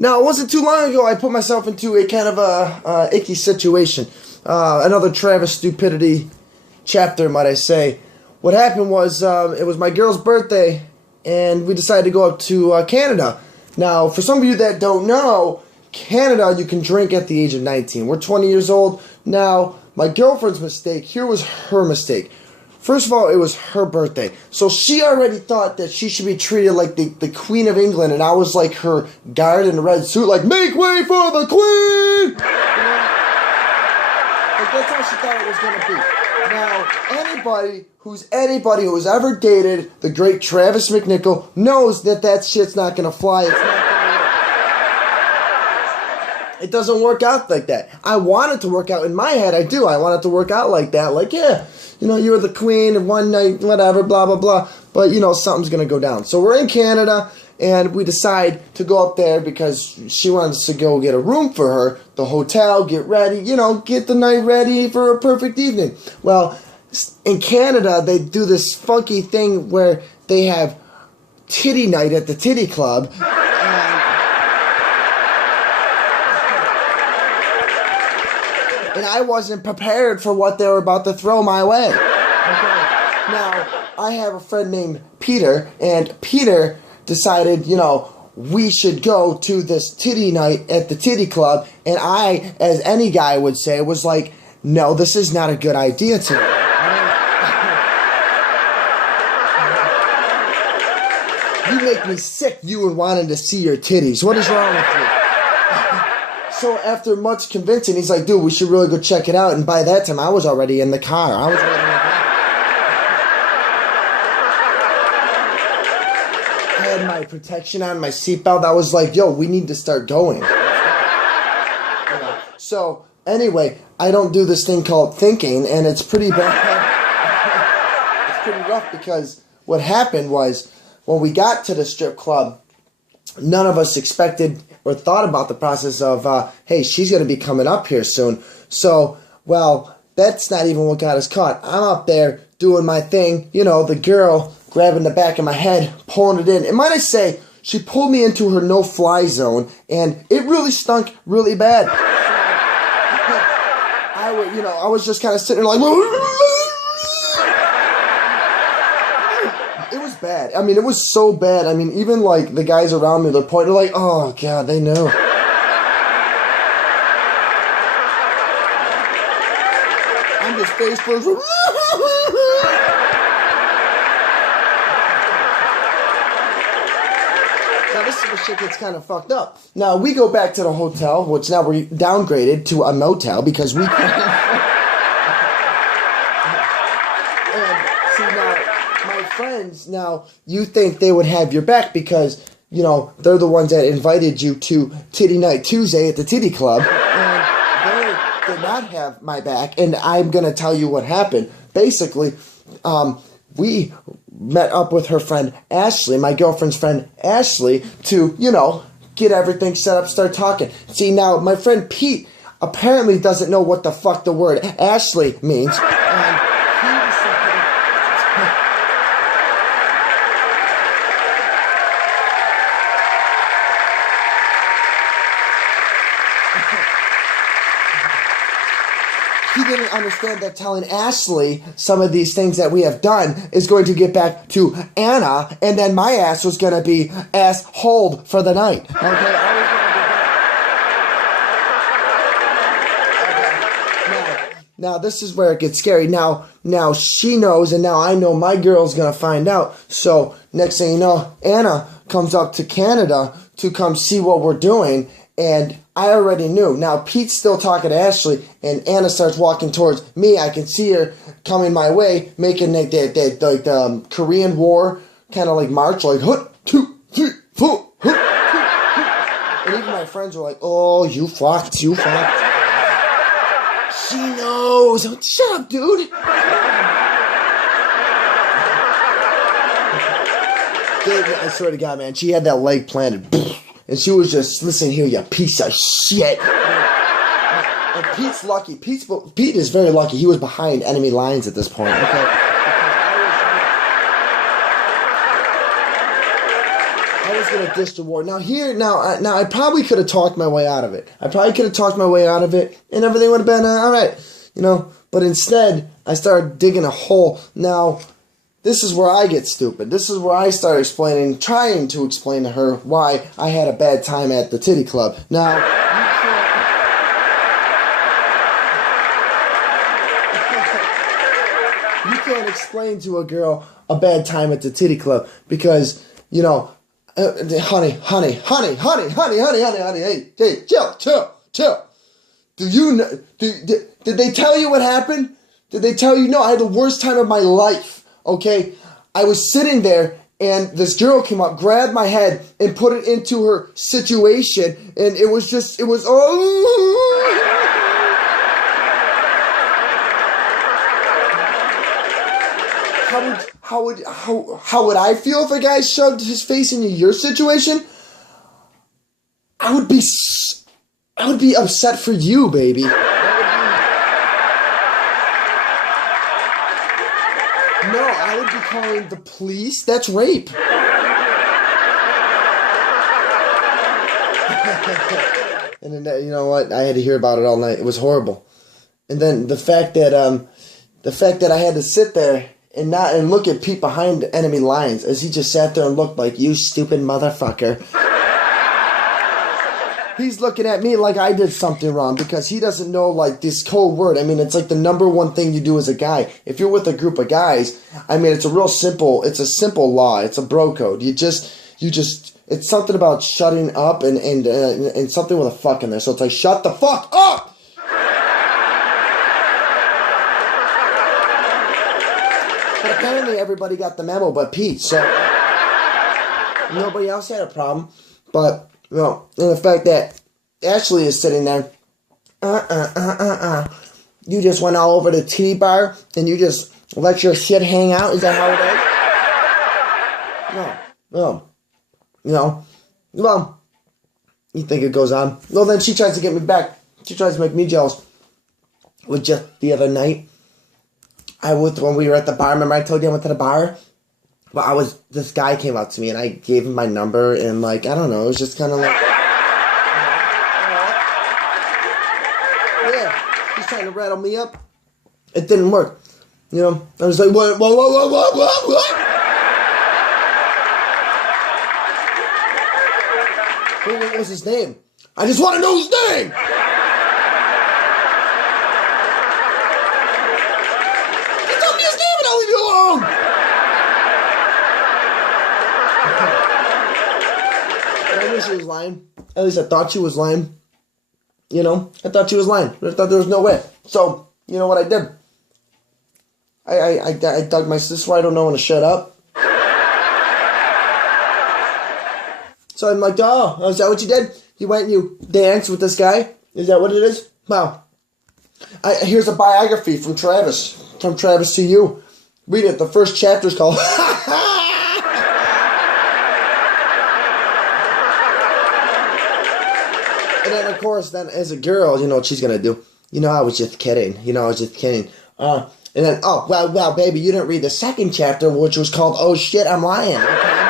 Now, it wasn't too long ago I put myself into a kind of a icky situation. Another Travis stupidity chapter, might I say. What happened was, it was my girl's birthday, and we decided to go up to Canada. Now, for some of you that don't know, Canada, you can drink at the age of 19. We're 20 years old. Now, my girlfriend's mistake, here was her mistake. First of all, it was her birthday. So she already thought that she should be treated like the Queen of England, and I was like her guard in a red suit, like, make way for the Queen! You know? Like, that's how she thought it was going to be. Now, anybody who's ever dated the great Travis McNichol knows that shit's not going to fly. It's not going to work. It doesn't work out like that. I want it to work out. In my head, I do. I want it to work out like that. Like, yeah, you know, you're the queen of one night, whatever, blah, blah, blah. But, you know, something's going to go down. So we're in Canada, and we decide to go up there because she wants to go get a room for her, the hotel, get ready, you know, get the night ready for a perfect evening. Well, in Canada, they do this funky thing where they have titty night at the titty club. And I wasn't prepared for what they were about to throw my way. Okay. Now, I have a friend named Peter, and Peter decided, you know, we should go to this titty night at the titty club, and I, as any guy would say, was like, no, this is not a good idea to me. You make me sick, you and wanting to see your titties. What is wrong with you? So after much convincing, he's like, dude, we should really go check it out. And by that time, I was already in the car. I was ready to go. I had my protection on, my seatbelt. I was like, yo, we need to start going. So anyway, I don't do this thing called thinking, and it's pretty bad. It's pretty rough because what happened was when we got to the strip club, none of us expected or thought about the process of, hey, she's going to be coming up here soon. So, well, that's not even what got us caught. I'm up there doing my thing, you know, the girl grabbing the back of my head, pulling it in. And might I say, she pulled me into her no-fly zone, and it really stunk really bad. I was just kind of sitting there like, it was bad. I mean, it was so bad. I mean, even like the guys around me, they're pointing like, oh God, they know. I'm just face first. Now this is where shit gets kind of fucked up. Now we go back to the hotel, which now we're downgraded to a motel because we can't. Friends, now you think they would have your back because, you know, they're the ones that invited you to Titty Night Tuesday at the Titty Club, and they did not have my back, and I'm going to tell you what happened. Basically, we met up with her friend Ashley, my girlfriend's friend Ashley, to, you know, get everything set up, start talking. See, now, my friend Pete apparently doesn't know what the fuck the word Ashley means, and he didn't understand that telling Ashley some of these things that we have done is going to get back to Anna, and then my ass was going to be ass-holed for the night. Okay, I was going to do that. Okay. Now, this is where it gets scary. Now she knows, and now I know my girl's going to find out. So, next thing you know, Anna comes up to Canada to come see what we're doing, and I already knew. Now, Pete's still talking to Ashley, and Anna starts walking towards me. I can see her coming my way, making like the Korean War kind of like march, like, 1, 2, 3, 4, and even my friends were like, oh, you fucked. She knows. Shut up, dude. Dude, I swear to God, man, she had that leg planted. And she was just, listen here, you piece of shit. And Pete's lucky. Pete is very lucky. He was behind enemy lines at this point. Okay. I was gonna dish the war. Now I probably could have talked my way out of it. And everything would have been all right, But instead, I started digging a hole. Now, this is where I get stupid. This is where I start trying to explain to her why I had a bad time at the titty club. Now, you can't explain to a girl a bad time at the titty club because, honey, hey, chill. Do you know, did they tell you what happened? Did they tell you? No, I had the worst time of my life, okay? I was sitting there, and this girl came up, grabbed my head, and put it into her situation, and How would I feel if a guy shoved his face into your situation? I would be upset for you, baby. No, I would be calling the police. That's rape. And then, you know what? I had to hear about it all night. It was horrible. And then the fact that I had to sit there and look at Pete behind enemy lines as he just sat there and looked like, you stupid motherfucker. He's looking at me like I did something wrong because he doesn't know, like, this code word. I mean, it's like the number one thing you do as a guy. If you're with a group of guys, I mean, it's a simple law. It's a bro code. It's something about shutting up and something with a fuck in there. So it's like, shut the fuck up! But apparently everybody got the memo but Pete, so nobody else had a problem. But, and the fact that Ashley is sitting there, you just went all over the titty bar and you just let your shit hang out? Is that how it is? No. Well, you think it goes on. Well, then she tries to get me back. She tries to make me jealous. With just the other night, when we were at the bar, remember I told you I went to the bar? Well, this guy came up to me and I gave him my number and, like, I don't know, it was just kind of like, yeah, he's trying to rattle me up. It didn't work. I was like, what? What was his name? I just want to know his name! He told me his name and I'll leave you alone! I knew she was lying. At least I thought she was lying. I thought she was lying. I thought there was no way. So, you know what I did? I dug my sister. I don't know when to shut up. So I'm like, oh, is that what you did? You went and you danced with this guy? Is that what it is? Wow. Here's a biography from Travis. From Travis to you. Read it. The first chapter is called And then, of course, as a girl, you know what she's going to do. I was just kidding. And then, well, baby, you didn't read the second chapter, which was called, oh, shit, I'm lying. Okay?